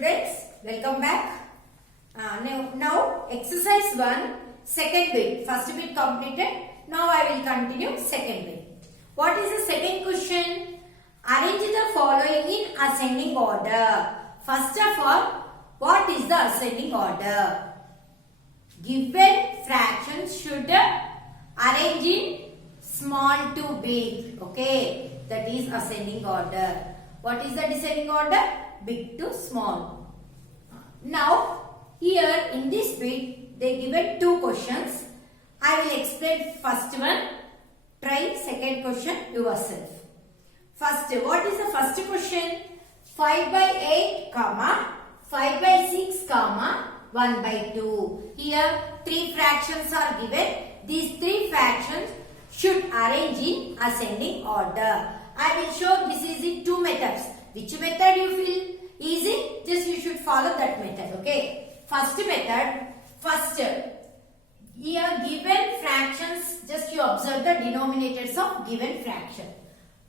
Students, welcome back. Now exercise 1, second bit. First bit completed. Now I will continue second bit. What is the second question? Arrange the following in ascending order. First of all, what is the ascending order? Given fractions should arrange in small to big. Okay, that is ascending order. What is the descending order? Big to small. Now, here in this bit, they given two questions. I will explain first one. Try second question yourself. First, what is the first question? 5 by 8, 5 by 6, 1 by 2. Here, three fractions are given. These three fractions should arrange in ascending order. I will show this is in two methods. Which method you feel easy? Just you should follow that method. Okay. First method. First, here given fractions. Just you observe the denominators of given fraction.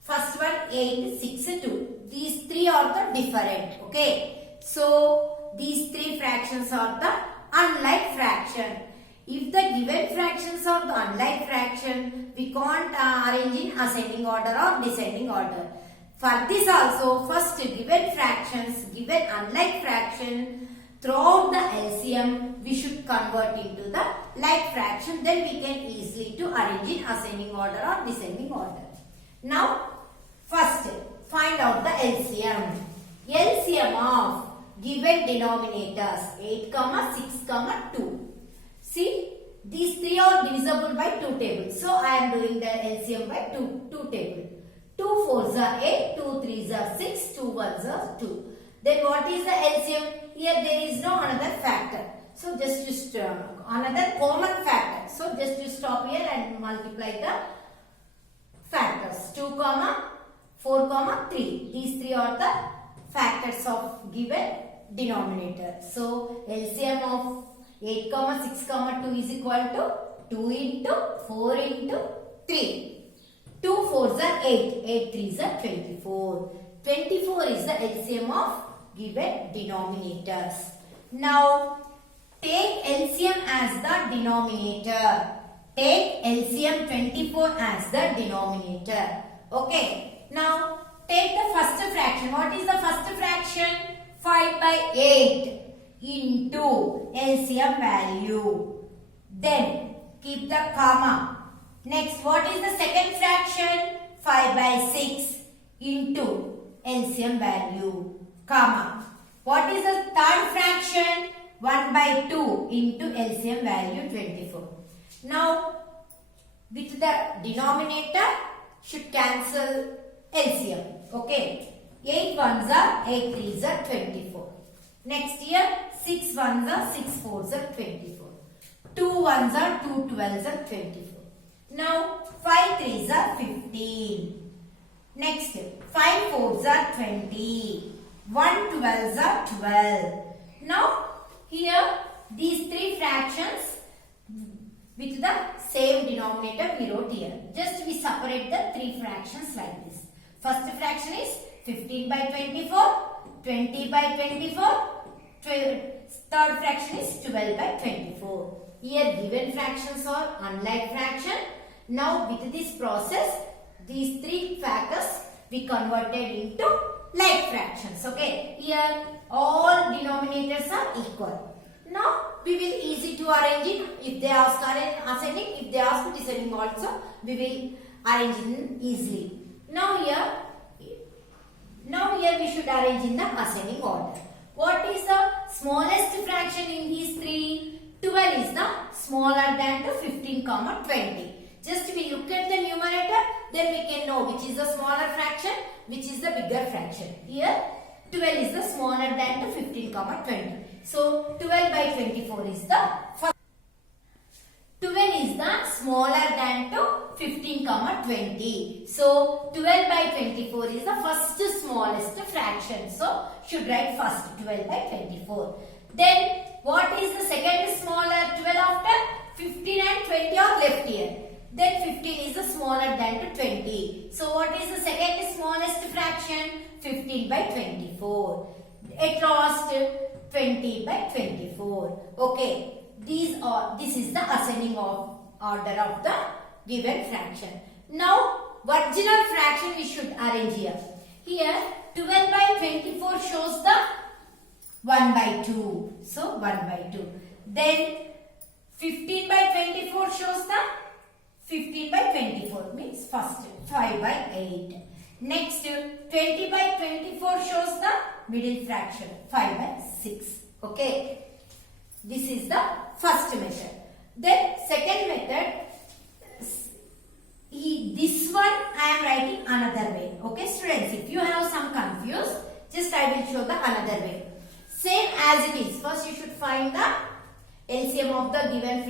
First one 8, 6, 2. These three are the different. Okay. So these three fractions are the unlike fraction. If the given fractions are the unlike fraction, we can't arrange in ascending order or descending order. For this also, first given fractions, given unlike fraction, throughout the LCM, we should convert into the like fraction. Then we can easily to arrange in ascending order or descending order. Now, first find out the LCM. LCM of given denominators 8, 6, 2. See, these three are divisible by 2 tables. So, I am doing the LCM by 2 tables. 2 4s are 8, 2 3s are 6, 2 1s are 2. Then what is the LCM? Here there is no another factor. So, just another common factor. So, just you stop here and multiply the factors. 2, 4, 3. These three are the factors of given denominator. So, LCM of 8, 6, 2 is equal to 2 into 4 into 3. 2 4s are 8. 8 3s are 24. 24 is the LCM of given denominators. Now, take LCM as the denominator. Take LCM 24 as the denominator. Okay. Now, take the first fraction. What is the first fraction? 5 by 8 into LCM value. Then, keep the comma. Next, what is the second fraction? 5 by 6 into LCM value, comma. What is the third fraction? 1 by 2 into LCM value 24. Now, with the denominator should cancel LCM. Okay. 8 1s are 8 3s are 24. Next here, 6 1s are 6 4s are 24. 2 1s are 2 12s are 24. Now, 5 3s are 15. Next, 5 4s are 20. 1 12s are 12. Now, here, these three fractions with the same denominator we wrote here. Just we separate the three fractions like this. First fraction is 15 by 24, 20 by 24, third fraction is 12 by 24. Here given fractions are unlike fraction. Now with this process, these three factors we converted into like fractions. Okay. Here all denominators are equal. Now we will easy to arrange it. If they ask ascending, if they ask descending also, we will arrange it easily. Now here we should arrange in the ascending order. What is the smallest fraction in these three? 12 is the smaller than the 15, 20. Just we look at the numerator, then we can know which is the smaller fraction, which is the bigger fraction. Here 12 is the smaller than the 15, 20. So 12 by 24 is the first. 12 is the smaller than to 15, 20. So 12 by 24 is the first smallest fraction. So should write first 12 by 24. Then what is the second smaller? 12 after 15 and 20 are left here. Then 15 is the smaller than to 20. So what is the second smallest fraction? 15 by 24. At last 20 by 24. Okay. This is the ascending order of the given fraction. Now virginal fraction we should arrange here. Here 12 by 24 shows the 1 by 2. So 1 by 2. Then 15 by 24 shows the 15 by 24 means first 5 by 8. Next 20 by 24 shows the middle fraction 5 by 6. Okay. This is the first method. Then second method, this one I am writing another way. Okay students, if you have some confused, just I will show the another way. Same as it is. First you should find the LCM of the given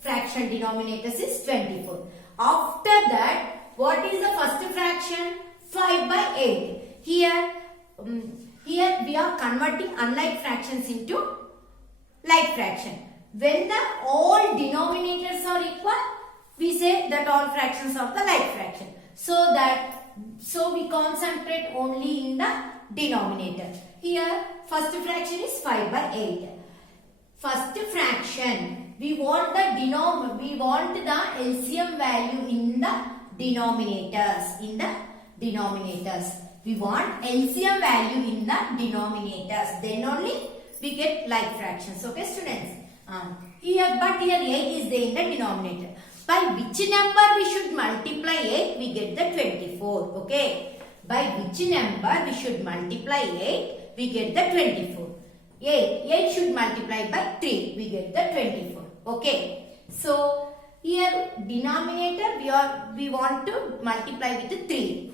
fraction, denominators is 24. After that, what is the first fraction? 5 by 8. Here we are converting unlike fractions into like fraction. When the all denominators are equal, we say that all fractions are the like fraction. So we concentrate only in the denominator. Here first fraction is 5 by 8. First fraction, we want the LCM value in the denominators. We want LCM value in the denominators. Then only we get like fractions. Okay students? Here 8 is there in the denominator. By which number we should multiply 8? We get the 24. Okay. By which number we should multiply 8? We get the 24. 8 should multiply by 3. We get the 24. Okay. So here denominator we want to multiply with 3.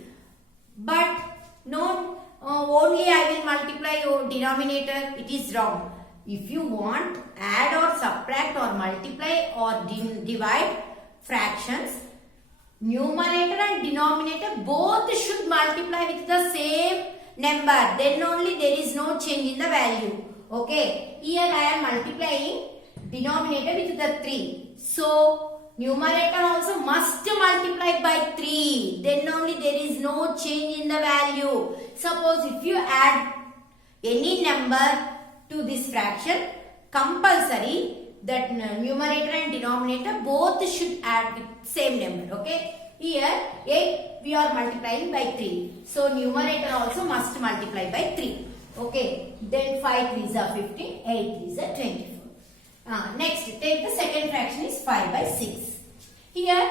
But no, only I will multiply denominator. It is wrong. If you want add or subtract or multiply or divide fractions, numerator and denominator both should multiply with the same number. Then only there is no change in the value. Okay. Here I am multiplying denominator with the 3. So numerator also must multiply by 3. Then only there is no change in the value. Suppose if you add any number to this fraction, compulsory that numerator and denominator both should add with same number. Okay. Here 8 we are multiplying by 3. So numerator also must multiply by 3. Okay. Then 5 3s are 15, 8 3s are 24. Next, take the second fraction is 5 by 6. Here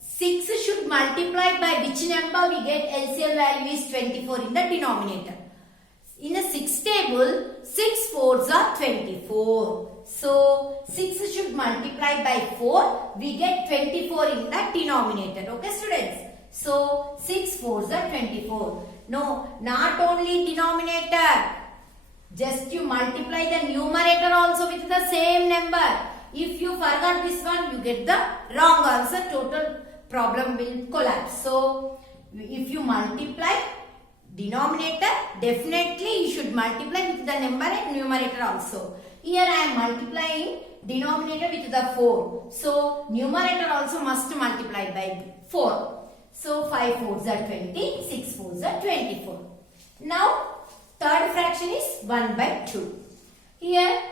6 should multiply by which number? We get LCM value is 24 in the denominator. In a 6 table, 6 4s are 24. So 6 should multiply by 4. We get 24 in the denominator. Okay students? So 6 4s are 24. No, not only denominator. Just you multiply the numerator also with the same number. If you forgot this one, you get the wrong answer. Total problem will collapse. So if you multiply denominator, definitely you should multiply with the number and numerator also. Here I am multiplying denominator with the 4. So numerator also must multiply by 4. So 5 4s are 20, 6 4s are 24. Now third fraction is 1 by 2. Here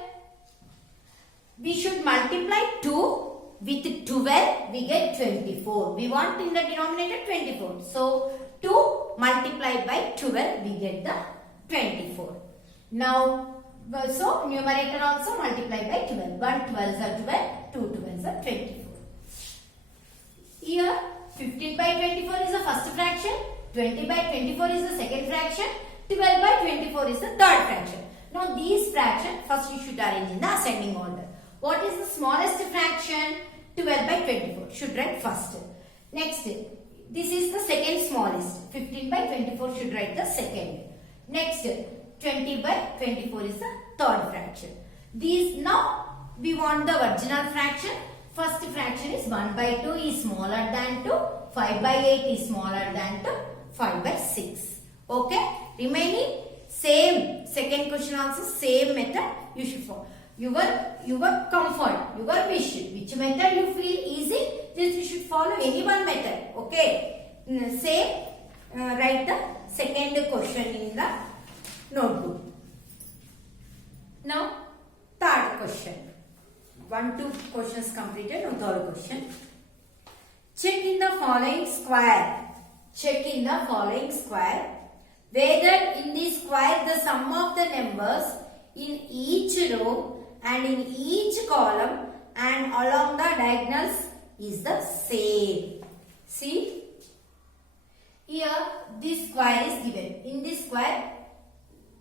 we should multiply 2 with 12, we get 24. We want in the denominator 24. So 2 multiplied by 12, we get the 24. Now, so numerator also multiply by 12. 1 12s are 12, 2 12s are 24. Here 15 by 24 is the first fraction, 20 by 24 is the second fraction, 12 by 24 is the third fraction. Now these fractions first you should arrange in the ascending order. What is the smallest fraction? 12 by 24 should write first. Next, this is the second smallest. 15 by 24 should write the second. Next, 20 by 24 is the third fraction. These now we want the original fraction. First fraction is 1 by 2 is smaller than 2. 5 by 8 is smaller than 2. 5 by 6. Okay. Remaining same. Second question also same method you should follow. Your comfort, your wish. Which method you feel easy, just you should follow any one method. Okay. Same. Write the second question in the notebook. Now third question. 1-2 questions completed. Now third question. Check in the following square. Check in the following square whether in the square the sum of the numbers in each row and in each column and along the diagonals is the same. See, here this square is given. In this square,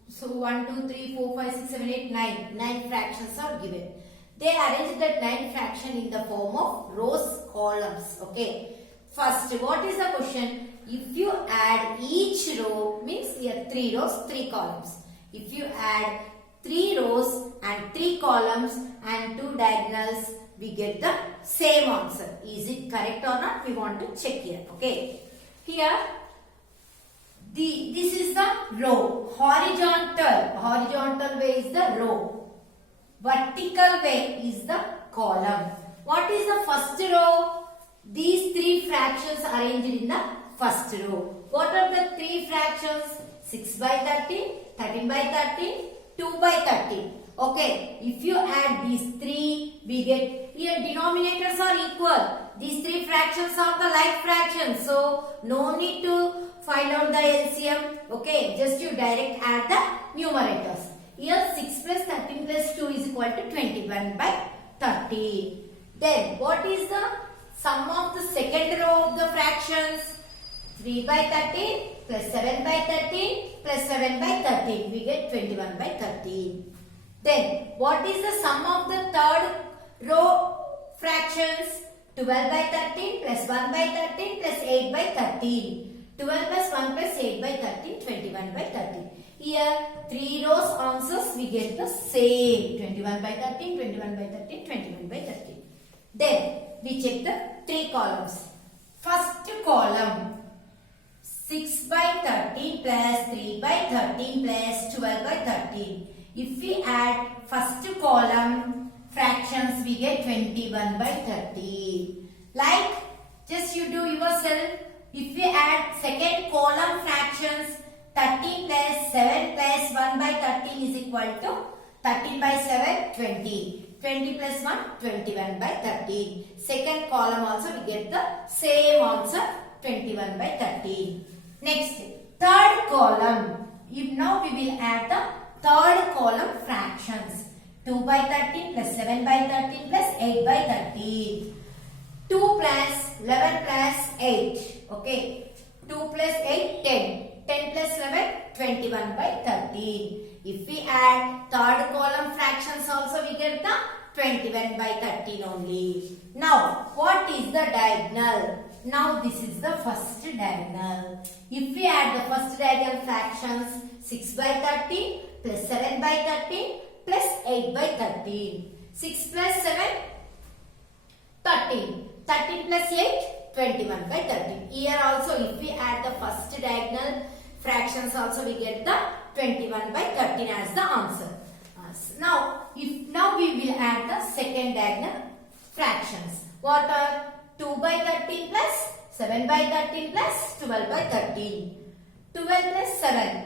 so 1, 2, 3, 4, 5, 6, 7, 8, 9. 9 fractions are given. They arrange that 9 fraction in the form of rows, columns. Okay. First, what is the question? If you add each row, means here 3 rows, 3 columns. If you add 3 rows and 3 columns and 2 diagonals, we get the same answer. Is it correct or not? We want to check here. Okay. Here, this is the row. Horizontal way is the row. Vertical way is the column. What is the first row? These 3 fractions arranged in the first row. What are the 3 fractions? 6 by 13, 13 by 13, 2 by 13. Okay, if you add these 3, we get here denominators are equal. These 3 fractions are the like fractions. So, no need to find out the LCM. Okay, just you direct add the numerators. Here 6 plus 13 plus 2 is equal to 21 by 30. Then, what is the sum of the second row of the fractions? 3 by 13 plus 7 by 13 plus 7 by 13. We get 21 by 13. Then, what is the sum of the third row fractions? 12 by 13 plus 1 by 13 plus 8 by 13. 12 plus 1 plus 8 by 13, 21 by 13. Here, 3 rows answers, we get the same. 21 by 13, 21 by 13, 21 by 13. Then, we check the 3 columns. First column, 6 by 13 plus 3 by 13 plus 12 by 13. If we add first column fractions, we get 21 by 30. Like, just you do yourself. If we add second column fractions, 13 plus 7 plus 1 by 13 is equal to 13 by 7, 20. 20 plus 1, 21 by 13. Second column also we get the same answer, 21 by 13. Next, third column. Now we will add the third column fractions. 2 by 13 plus 7 by 13 plus 8 by 13. 2 plus 11 plus 8. Okay. 2 plus 8, 10. 10 plus 11, 21 by 13. If we add third column fractions also, we get the 21 by 13 only. Now, what is the diagonal? Now, this is the first diagonal. If we add the first diagonal fractions, 6 by 13 plus 7 by 13 plus 8 by 13. 6 plus 7, 13. 13 plus 8, 21 by 13. Here also, if we add the first diagonal fractions also, we get the 21 by 13 as the answer. Now we will add the second diagonal fractions. What are 2 by 13 plus 7 by 13 plus 12 by 13. 12 plus 7,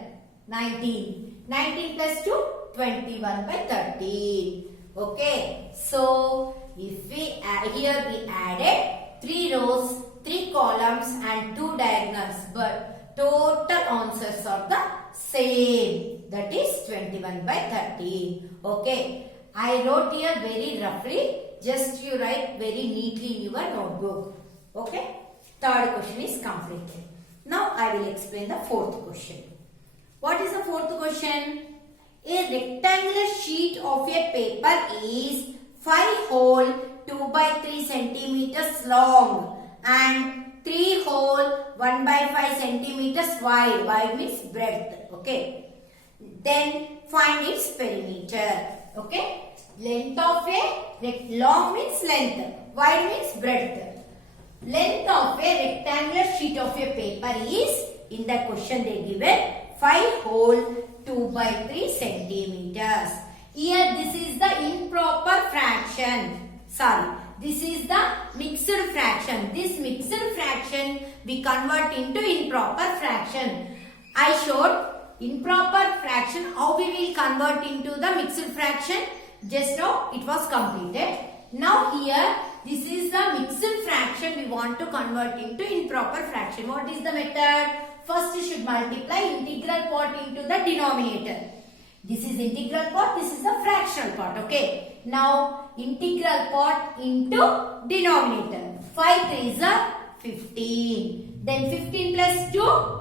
19. 19 plus 2, 21 by 13. Okay. So, if we add, here we added 3 rows, 3 columns and 2 diagonals. But total answers are the same. That is 21 by 13. Okay. I wrote here very roughly. Just you write very neatly in your notebook. Okay. Third question is completed. Now I will explain the fourth question. What is the fourth question? A rectangular sheet of a paper is 5 hole 2 by 3 centimeters long and 3 hole 1 by 5 centimeters wide. Wide means breadth. Okay. Then find its perimeter. Okay. Length of a long means length. Wide means breadth. Length of a rectangular sheet of a paper is, in the question they given, 5 hole 2 by 3 centimeters. Here this is the improper fraction. Sorry. This is the mixed fraction. This mixed fraction we convert into improper fraction. I showed improper fraction how we will convert into the mixed fraction. Just now it was completed. Now here this is the mixed fraction we want to convert into improper fraction. What is the method? First you should multiply integral part into the denominator. This is integral part, this is the fractional part. Okay. Now integral part into denominator. 5 3s are 15. Then 15 plus 2,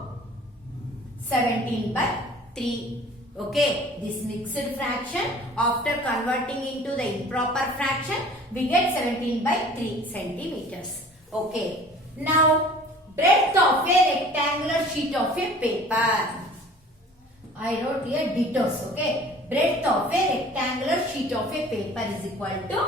17 by 3. Okay, this mixed fraction, after converting into the improper fraction, we get 17 by 3 centimeters. Okay, now breadth of a rectangular sheet of a paper. I wrote here dittos. Okay, breadth of a rectangular sheet of a paper is equal to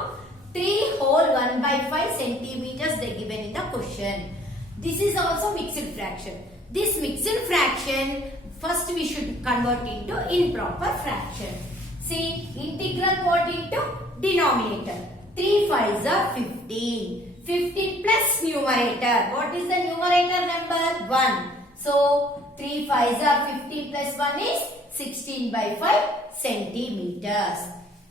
3 whole 1 by 5 centimeters they given in the question. This is also mixed fraction. This mixed fraction, first we should convert into improper fraction. See, integral part into denominator. 3 5s are 15. 15 plus numerator. What is the numerator number? 1. So, 3 5s are 15 plus 1 is 16 by 5 centimeters.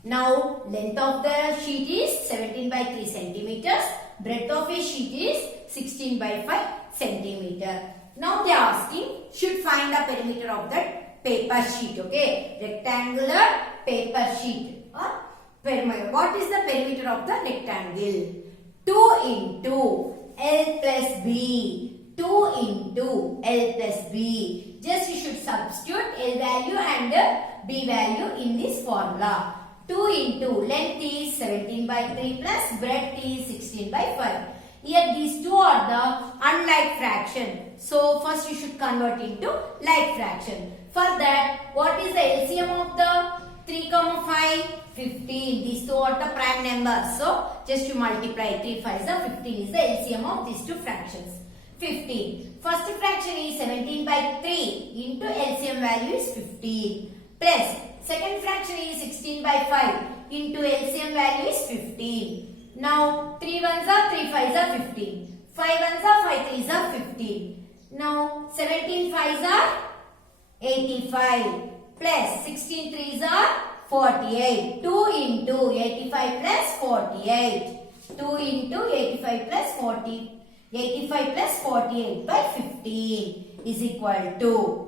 Now, length of the sheet is 17 by 3 centimeters. Breadth of a sheet is 16 by 5 centimeter. Now they are asking, should find the perimeter of the paper sheet. Okay, rectangular paper sheet. Or perimeter. What is the perimeter of the rectangle? 2 into L plus B. 2 into L plus B. Just you should substitute L value and B value in this formula. 2 into length is 17 by 3 plus breadth is 16 by 5. Here these two are the unlike fraction. So first you should convert into like fraction. For that, what is the LCM of the 3, 5? 15. These two are the prime numbers. So just to multiply 3 5s are 15 is the LCM of these two fractions. 15. First fraction is 17 by 3 into LCM value is 15 plus second fraction is 16 by 5 into LCM value is 15. Now 3 1s are 3 5s are 15. 5 1s are 5 3s are 15. Now 17 5s are 85 plus 16 3s are 48. 2 into 85 plus 48. 2 into 85 plus 40. 85 plus 48 by 15 is equal to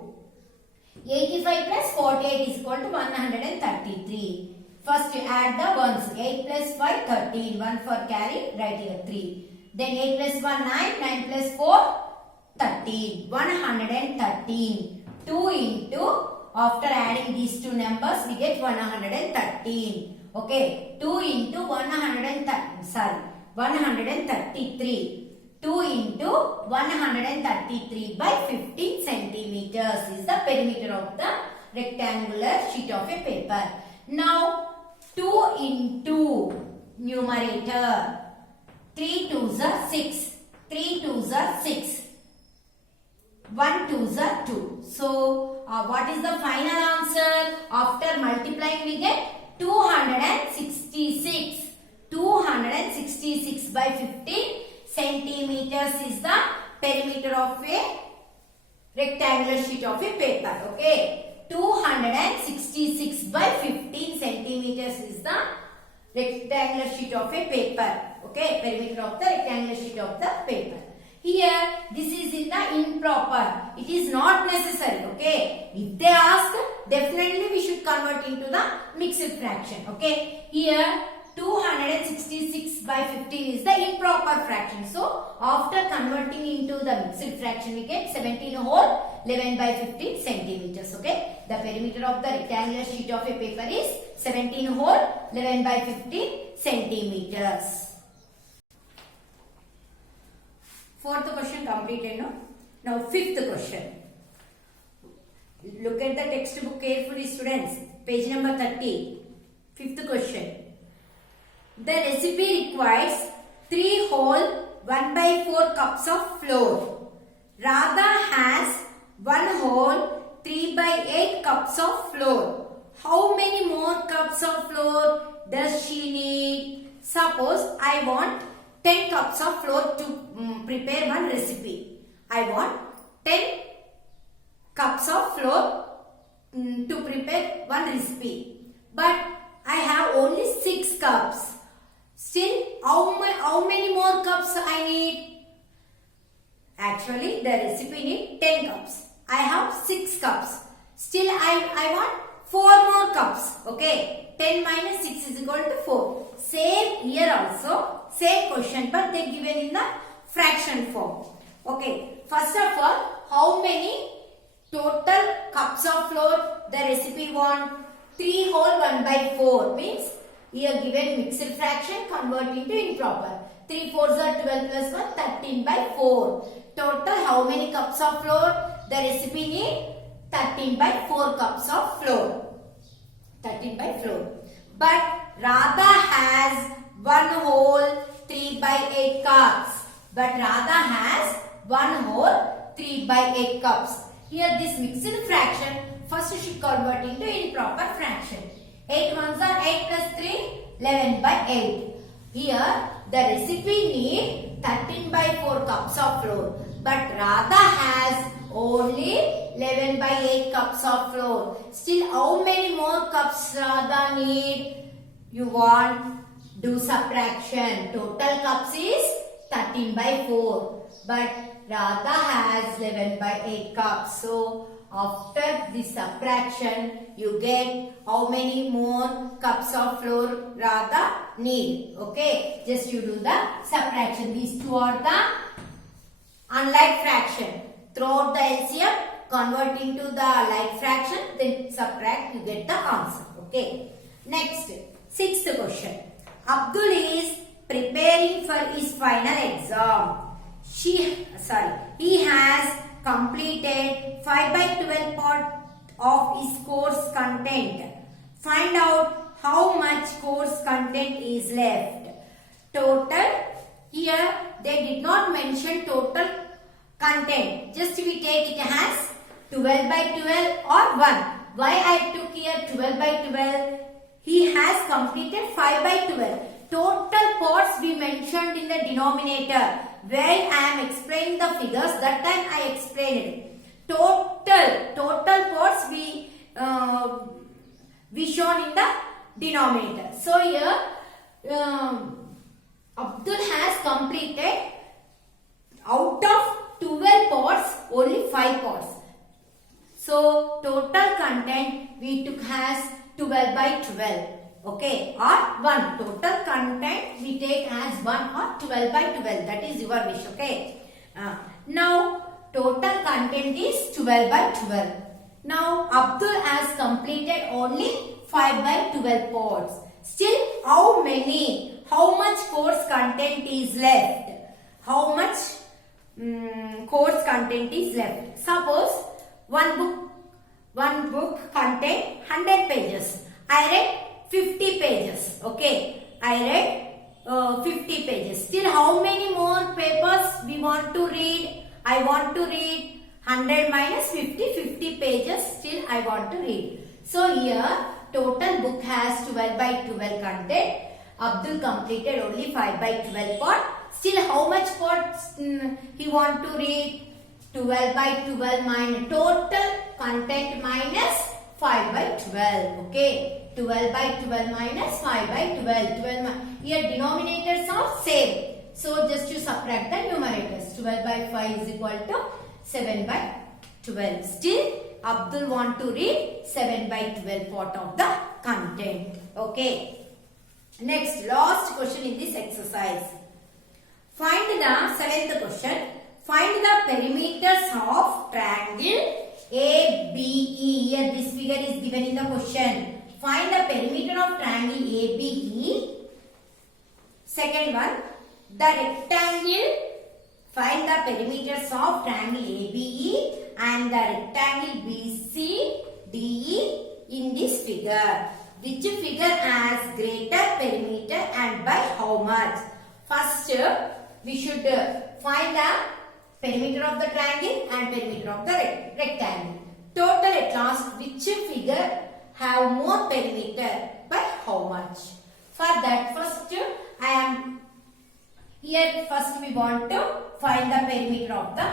85 plus 48 is equal to 133. First you add the ones. 8 plus 5 13. 1 for carry, write here 3. Then 8 plus 1 9. 9 plus 4 13. 113. 2 into, after adding these two numbers we get 113. Okay. 2 into 133. 2 into 133 by 15 centimeters is the perimeter of the rectangular sheet of a paper. Now 2 into numerator. 3 2s are 6. 3 2s are 6. 1 2s are 2. So what is the final answer? After multiplying we get 266. 266 by 15 centimeters is the perimeter of a rectangular sheet of a paper. Okay. 266 by 15 centimeters is the rectangular sheet of a paper. Okay. Perimeter of the rectangular sheet of the paper. Here, this is in the improper. It is not necessary. Okay. If they ask, definitely we should convert into the mixed fraction. Okay. Here, 266 by 15 is the improper fraction. So, after converting into the mixed fraction, we get 17 whole 11 by 15 centimeters. Okay. The perimeter of the rectangular sheet of a paper is 17 whole 11 by 15 centimeters. Fourth question completed. No? Now, fifth question. Look at the textbook carefully, students. Page number 30. Fifth question. The recipe requires 3 whole 1 by 4 cups of flour. Radha has 1 whole 3 by 8 cups of flour. How many more cups of flour does she need? Suppose I want 10 cups of flour to prepare one recipe. I want 10 cups of flour to prepare one recipe. But I have only 6 cups. Still, how many more cups I need? Actually, the recipe need 10 cups. I have 6 cups. Still, I want 4 more cups. Okay. 10 minus 6 is equal to 4. Same here also. Same question, but they given in the fraction form. Okay. First of all, how many total cups of flour the recipe want? 3 whole 1 by 4 means here given mixed fraction convert into improper. 3 4s are 12 plus 1, 13 by 4. Total how many cups of flour? The recipe need 13 by 4 cups of flour. 13 by 4. But Radha has 1 whole 3 by 8 cups. But Radha has 1 whole 3 by 8 cups. Here this mixed fraction first should convert into improper fraction. 8 ones are 8 plus 3, 11 by 8. Here the recipe need 13 by 4 cups of flour. But Radha has only 11 by 8 cups of flour. Still, how many more cups Radha need? You want do subtraction. Total cups is 13 by 4. But Radha has 11 by 8 cups. So, after the subtraction, you get how many more cups of flour Radha need. Okay, just you do the subtraction. These two are the unlike fraction. Throw out the LCM, convert into the like fraction, then subtract, you get the answer. Okay. Next, 6th question. Abdul is preparing for his final exam. He has completed 5 by 12 part of his course content. Find out how much course content is left. Total, here they did not mention total content. Just we take it as 12 by 12 or 1. Why I took here 12 by 12? He has completed 5 by 12. Total parts we mentioned in the denominator. While I am explaining the figures, that time I explained it. Total parts we shown in the denominator. So here Abdul has completed out of 12 parts only 5 parts. So total content we took as 12 by 12. Okay, or 1. Total content we take as 1 or 12 by 12. That is your wish. Okay. Now total content is 12 by 12. Now Abdul has completed only 5 by 12 parts. Still, how much course content is left? How much course content is left? Suppose one book contain 100 pages. I read 50 pages. Okay, I read 50 pages. Still, how many more papers we want to read? I want to read 100 minus 50, 50 pages. Still, I want to read. So here, total book has 12 by 12 content. Abdul completed only 5 by 12 part. Still, how much parts he want to read? 12 by 12 minus total content minus 5 by 12. Okay. 12 by 12 minus 5 by 12. Here denominators are same. So just you subtract the numerators. 12 by 5 is equal to 7 by 12. Still Abdul want to read 7 by 12 part of the content. Okay. Next, last question in this exercise. Find the 7th question. Find the perimeters of triangle ABE. Here this figure is given in the question. Find the perimeter of triangle ABE. Second one, the rectangle. Find the perimeters of triangle ABE and the rectangle BCDE in this figure. Which figure has greater perimeter and by how much? First, we should find the perimeter of the triangle and perimeter of the rectangle. Total at last, which figure have more perimeter by how much? For that, first I am here. First we want to find the perimeter of the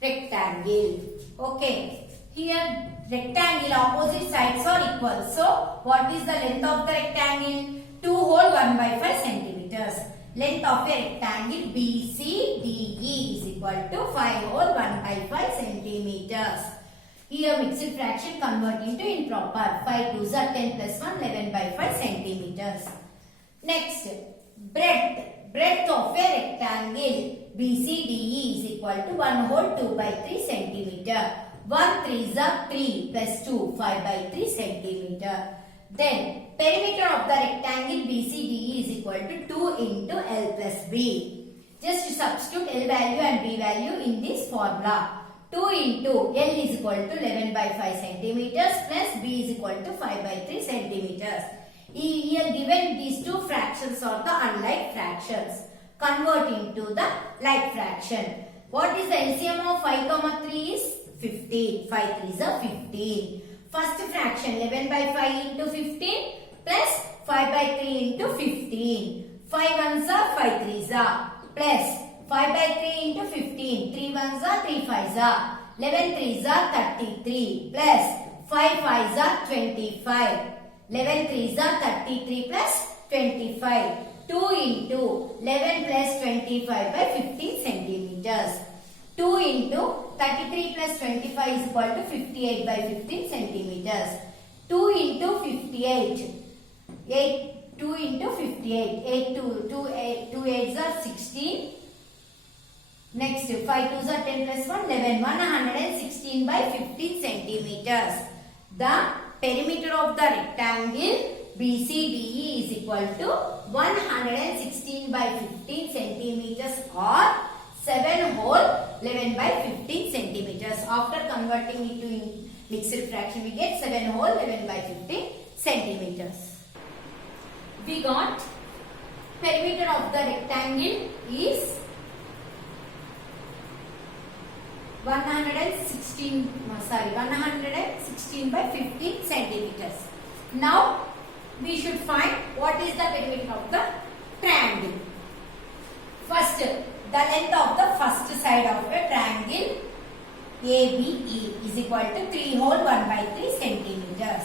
rectangle. Okay. Here rectangle opposite sides are equal. So what is the length of the rectangle? 2 whole 1 by 5 centimeters. Length of a rectangle BCDE is equal to 5 whole 1 by 5 centimeters. Here mixed fraction convert into improper. 5 2s are 10 plus 1 11 by 5 centimeters. Next, breadth of a rectangle BCDE is equal to 1 whole 2 by 3 centimeter. 1 3s are 3 plus 2 5 by 3 centimeter. Then perimeter of the rectangle BCDE is equal to 2 into L plus B. Just substitute L value and B value in this formula. 2 into L is equal to 11 by 5 centimeters plus B is equal to 5 by 3 centimeters. Here given these two fractions are the unlike fractions. Convert into the like fraction. What is the LCM of 5, 3 is 15. 5 3s are 15. First fraction 11 by 5 into 15 plus 5 by 3 into 15. 5 1s are 5 3s are plus 5 by 3 into 15. 3 1s are 3 5s are. 11 3s are 33 plus 5 5s are 25. 11 3s are 33 plus 25. 2 into 11 plus 25 by 15 centimeters. 2 into 33 plus 25 is equal to 58 by 15 centimeters. 2 into 58. 2 into 58. 2 8s are 16. Next, 5 2s are 10 plus 1, 11. 116 by 15 centimeters. The perimeter of the rectangle BCDE is equal to 116 by 15 centimeters or 7 whole 11 by 15 centimeters. After converting it to mixed fraction, we get 7 whole 11 by 15 centimeters. We got perimeter of the rectangle is 116 by 15 centimeters. Now we should find what is the perimeter of the triangle. First, the length of the first side of a triangle ABE is equal to 3 whole 1 by 3 centimeters.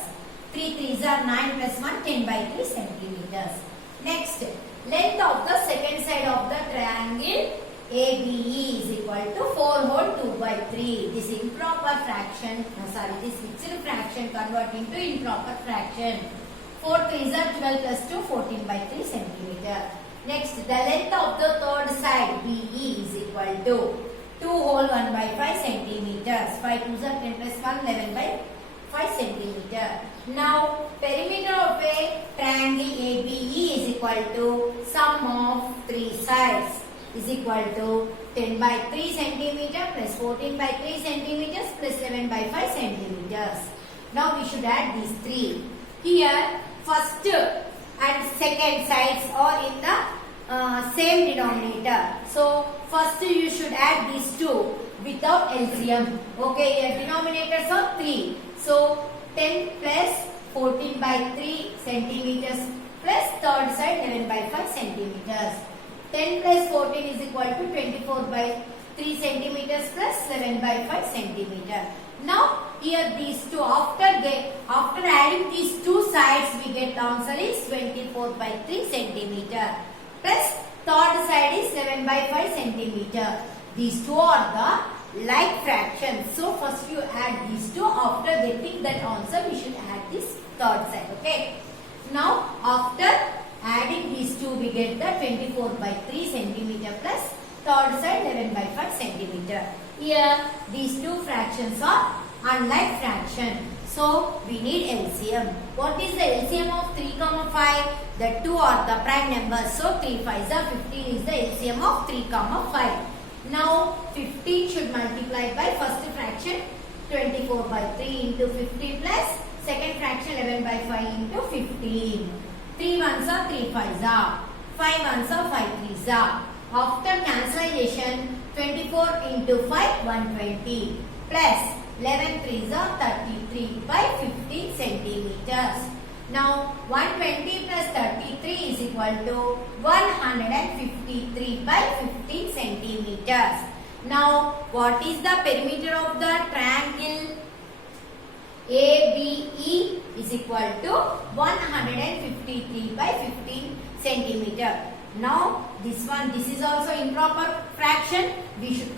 3 3s are 9 plus 1 10 by 3 centimeters. Next, length of the second side of the triangle ABE is equal to 4 whole 2 by 3. This improper fraction, this mixed fraction convert into improper fraction. 4 3s are 12 plus 2 14 by 3 centimeter. Next, the length of the third side BE is equal to 2 whole 1 by 5 centimeters. 5 2s are 10 plus 1 11 by 5 centimeter. Now, perimeter of a triangle ABE is equal to sum of 3 sides is equal to 10 by 3 centimeter plus 14 by 3 centimeters plus 11 by 5 centimeters. Now, we should add these 3. Here, first and second sides are in the same denominator. So, first you should add these 2 without LCM. Okay, here denominators are 3. So, 10 plus 14 by 3 centimeters plus third side 11 by 5 centimeters. 10 plus 14 is equal to 24 by 3 centimeters plus 11 by 5 centimeter. Now, here these two, after adding these two sides, we get the answer is 24 by 3 centimeter plus third side is 11 by 5 centimeter. These two are the like fractions. So, first you add these two. After getting that answer, we should add this third side. Okay. Now, after adding these two, we get the 24 by 3 centimeter plus third side 11 by 5 centimeter. Here, these two fractions are unlike fraction. So, we need LCM. What is the LCM of 3, 5? The two are the prime numbers. So, 3 5s are 15 is the LCM of 3, 5. Now, 15 should multiply by first fraction 24 by 3 into 15 plus second fraction 11 by 5 into 15. 3 1s are 3 5s are. 5 1s are 5 3s are. After cancellation, 24 into 5 120 plus 11 3s are 33 by 15 centimeters. Now 120 plus 33 is equal to 153 by 15 centimeters. Now what is the perimeter of the triangle ABE is equal to 153 by 15 centimeter. Now this is also improper fraction. We should